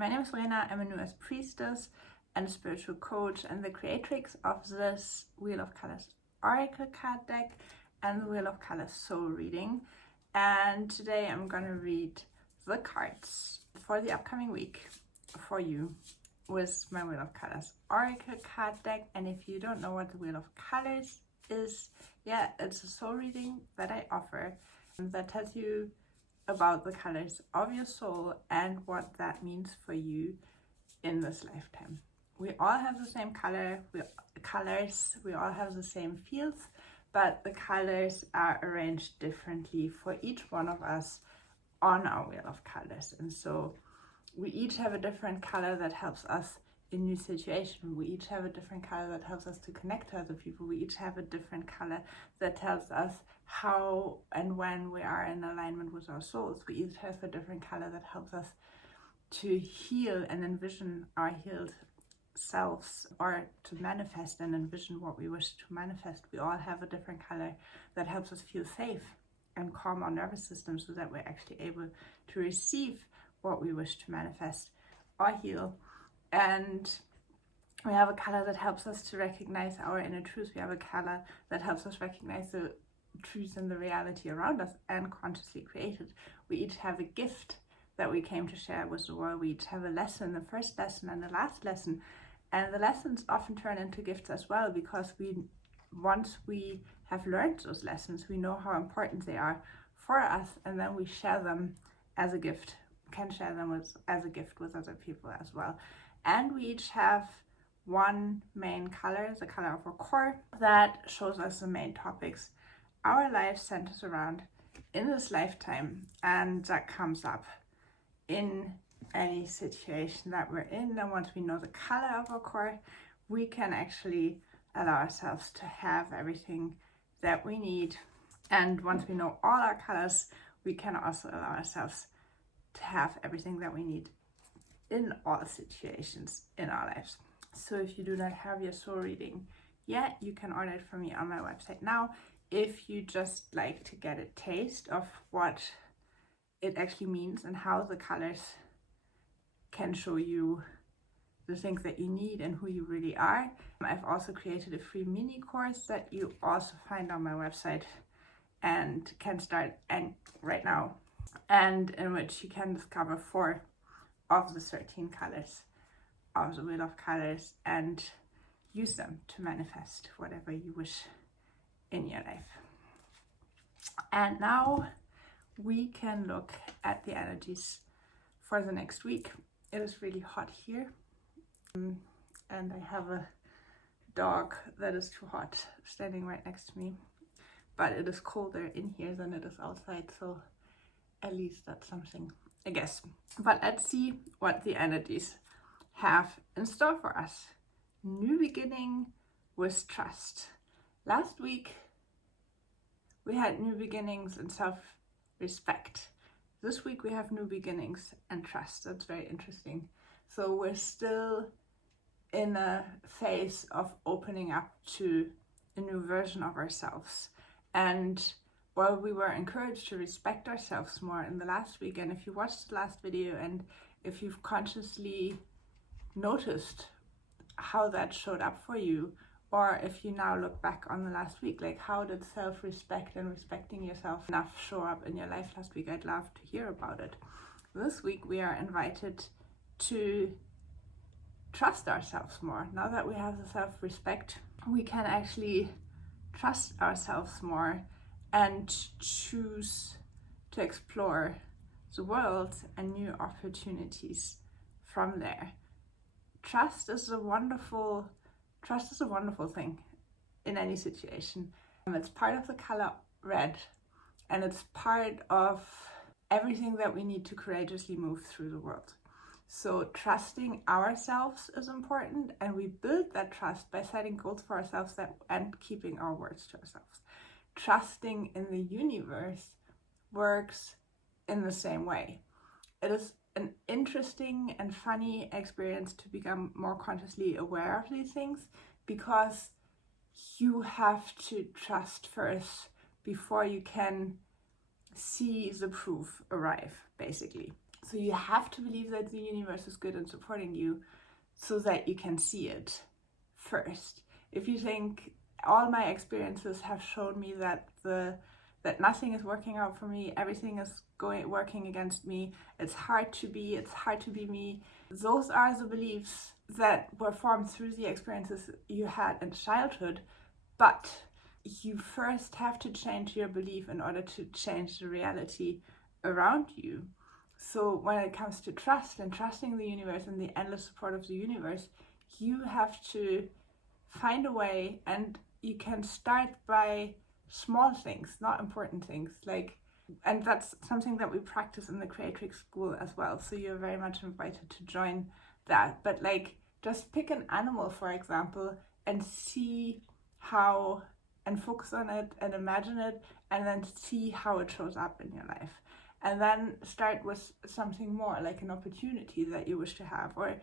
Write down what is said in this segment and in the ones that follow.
My name is Verena. I'm a New Age priestess and spiritual coach and the creatrix of this Wheel of Colors Oracle card deck and the Wheel of Colors soul reading. And today I'm going to read the cards for the upcoming week for you with my Wheel of Colors Oracle card deck. And if you don't know what the Wheel of Colors is, it's a soul reading that I offer that tells you about the colors of your soul and what that means for you in this lifetime. We all have the same colors, we all have the same fields, but the colors are arranged differently for each one of us on our Wheel of Colors. And so we each have a different color that helps us in new situations. We each have a different color that helps us to connect to other people. We each have a different color that tells us how and when we are in alignment with our souls. We each have a different color that helps us to heal and envision our healed selves, or to manifest and envision what we wish to manifest. We all have a different color that helps us feel safe and calm our nervous system so that we're actually able to receive what we wish to manifest or heal. And we have a color that helps us to recognize our inner truth. We have a color that helps us recognize the truth and the reality around us and consciously create it. We each have a gift that we came to share with the world. We each have a lesson, the first lesson and the last lesson. And the lessons often turn into gifts as well, because once we have learned those lessons, we know how important they are for us, and then we share them as a gift, can share them as a gift with other people as well. And we each have one main color, the color of our core, that shows us the main topics our life centers around in this lifetime, and that comes up in any situation that we're in. And once we know the color of our core, we can actually allow ourselves to have everything that we need. And once we know all our colors, we can also allow ourselves to have everything that we need in all situations in our lives. So if you do not have your soul reading yet, you can order it from me on my website now. If you just like to get a taste of what it actually means and how the colors can show you the things that you need and who you really are, I've also created a free mini course that you also find on my website and can start right now, and in which you can discover 4 of the 13 colors of the Wheel of Colors and use them to manifest whatever you wish in your life. And now we can look at the energies for the next week. It is really hot here, and I have a dog that is too hot standing right next to me, but it is colder in here than it is outside, so at least that's something, I guess. But let's see what the energies have in store for us. New beginning with trust. Last week we had new beginnings and self-respect. This week we have new beginnings and trust. That's very interesting. So we're still in a phase of opening up to a new version of ourselves. And while we were encouraged to respect ourselves more in the last week, and if you watched the last video and if you've consciously noticed how that showed up for you, or if you now look back on the last week, like how did self-respect and respecting yourself enough show up in your life last week? I'd love to hear about it. This week we are invited to trust ourselves more. Now that we have the self-respect, we can actually trust ourselves more and choose to explore the world and new opportunities from there. Trust is a wonderful thing in any situation. It's part of the color red, and it's part of everything that we need to courageously move through the world. So trusting ourselves is important, and we build that trust by setting goals for ourselves and keeping our words to ourselves. Trusting in the universe works in the same way. It is an interesting and funny experience to become more consciously aware of these things, because you have to trust first before you can see the proof arrive, basically. So you have to believe that the universe is good and supporting you so that you can see it first. If you think all my experiences have shown me that nothing is working out for me, everything is working against me, it's hard to be me. Those are the beliefs that were formed through the experiences you had in childhood, but you first have to change your belief in order to change the reality around you. So when it comes to trust and trusting the universe and the endless support of the universe, you have to find a way, and you can start by small things, not important things, and that's something that we practice in the Creatrix school as well, so you're very much invited to join that. But just pick an animal, for example, and see how, and focus on it and imagine it, and then see how it shows up in your life. And then start with something more, like an opportunity that you wish to have, or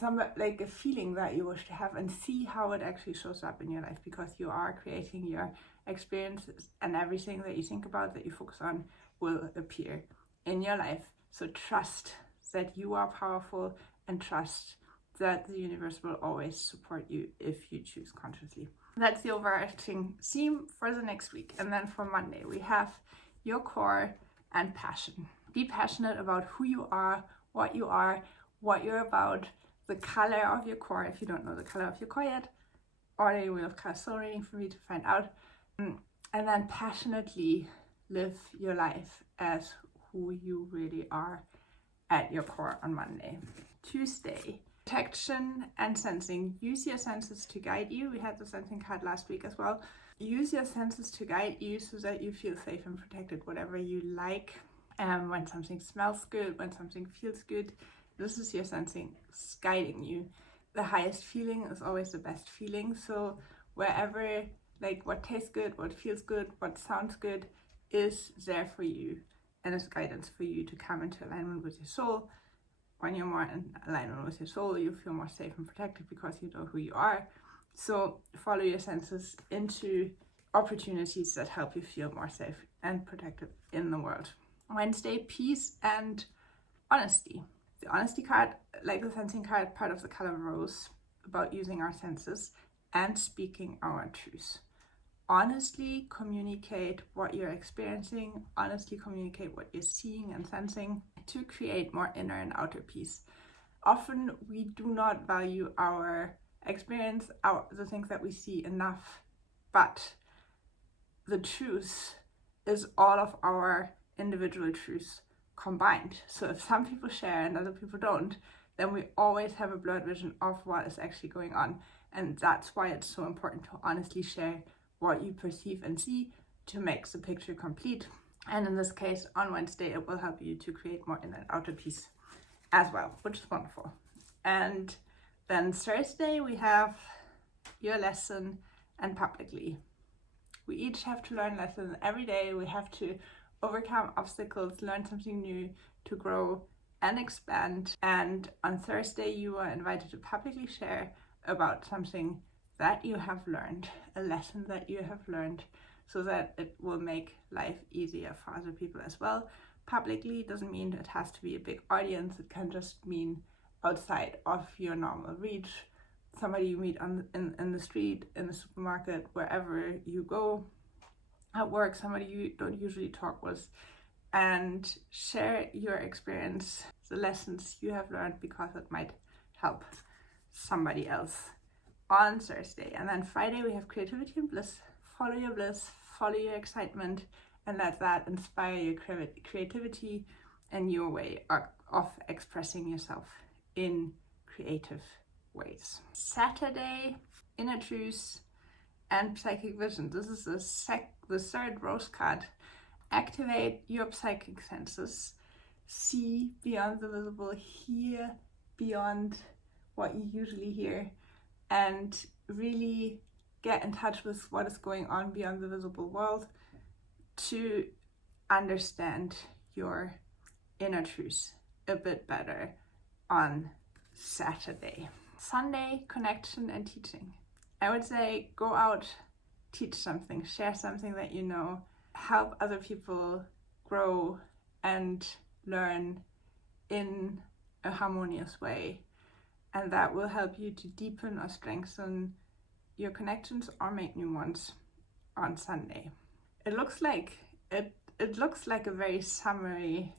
a feeling that you wish to have, and see how it actually shows up in your life, because you are creating your experiences, and everything that you think about, that you focus on, will appear in your life. So trust that you are powerful, and trust that the universe will always support you if you choose consciously. That's the overarching theme for the next week. And then for Monday, we have your core and passion. Be passionate about who you are, what you're about, the color of your core, if you don't know the color of your core yet, or the Wheel of Color soul reading for me to find out. And then passionately live your life as who you really are at your core on Monday. Tuesday, protection and sensing. Use your senses to guide you. We had the sensing card last week as well. Use your senses to guide you so that you feel safe and protected, whatever you like. When something smells good, when something feels good, this is your sensing guiding you. The highest feeling is always the best feeling. So wherever, what tastes good, what feels good, what sounds good is there for you, and it's guidance for you to come into alignment with your soul. When you're more in alignment with your soul, you feel more safe and protected because you know who you are. So follow your senses into opportunities that help you feel more safe and protected in the world. Wednesday, peace and honesty. The honesty card, like the sensing card, part of the color rose, about using our senses and speaking our truth. Honestly communicate what you're experiencing, honestly communicate what you're seeing and sensing to create more inner and outer peace. Often we do not value our experience, the things that we see enough, but the truth is all of our individual truths combined. So if some people share and other people don't, then we always have a blurred vision of what is actually going on. And that's why it's so important to honestly share what you perceive and see to make the picture complete. And in this case, on Wednesday, it will help you to create more inner and outer peace as well, which is wonderful. And then Thursday, we have your lesson and publicly. We each have to learn lessons every day. We have to overcome obstacles, learn something new, to grow and expand. And on Thursday, you are invited to publicly share about something that you have learned, a lesson that you have learned, so that it will make life easier for other people as well. Publicly doesn't mean it has to be a big audience. It can just mean outside of your normal reach. Somebody you meet in the street, in the supermarket, wherever you go, at work, somebody you don't usually talk with, and share your experience, the lessons you have learned, because it might help somebody else on Thursday. And then Friday, we have creativity and bliss. Follow your bliss, follow your excitement, and let that inspire your creativity and your way of expressing yourself in creative ways. Saturday, inner truth and psychic vision. This is the third rose card. Activate your psychic senses. See beyond the visible, hear beyond what you usually hear, and really get in touch with what is going on beyond the visible world to understand your inner truth a bit better on Saturday. Sunday, connection and teaching. I would say go out, teach something, share something that you know, help other people grow and learn in a harmonious way. And that will help you to deepen or strengthen your connections or make new ones on Sunday. It looks like a very summary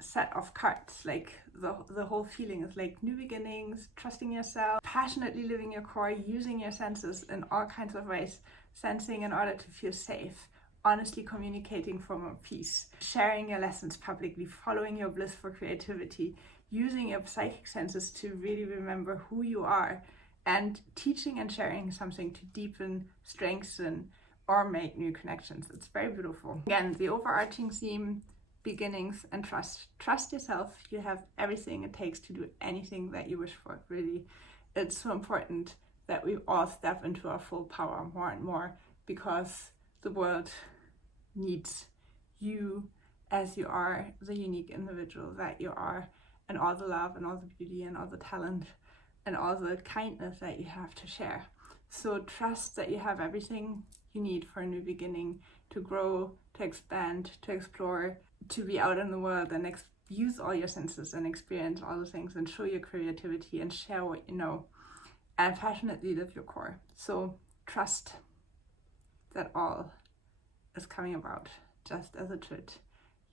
set of cards. Like the whole feeling is like new beginnings, trusting yourself, passionately living your core, using your senses in all kinds of ways, sensing in order to feel safe, honestly communicating for more peace, sharing your lessons publicly, following your bliss for creativity, using your psychic senses to really remember who you are, and teaching and sharing something to deepen, strengthen, or make new connections. It's very beautiful. Again, the overarching theme, beginnings and trust. Trust yourself. You have everything it takes to do anything that you wish for, really. It's so important that we all step into our full power more and more, because the world needs you as you are, the unique individual that you are, and all the love and all the beauty and all the talent and all the kindness that you have to share. So trust that you have everything you need for a new beginning, to grow, to expand, to explore, to be out in the world and use all your senses and experience all the things and show your creativity and share what you know and passionately live your core. So trust that all is coming about just as it should.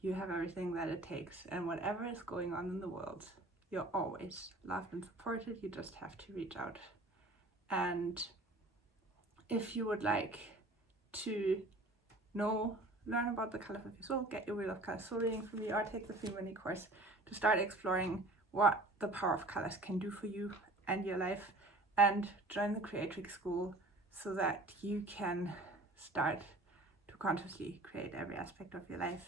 You have everything that it takes, and whatever is going on in the world, you're always loved and supported. You just have to reach out. And if you would like to learn about the colors of your soul, get your Wheel of Colors soul reading from me, or take the free mini course to start exploring what the power of colors can do for you and your life, and join the Creatrix School so that you can start to consciously create every aspect of your life,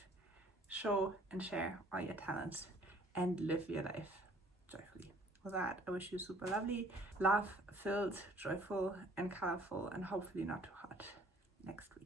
show and share all your talents, and live your life joyfully. With that, I wish you super lovely, love-filled, joyful and colorful, and hopefully not too hot next week.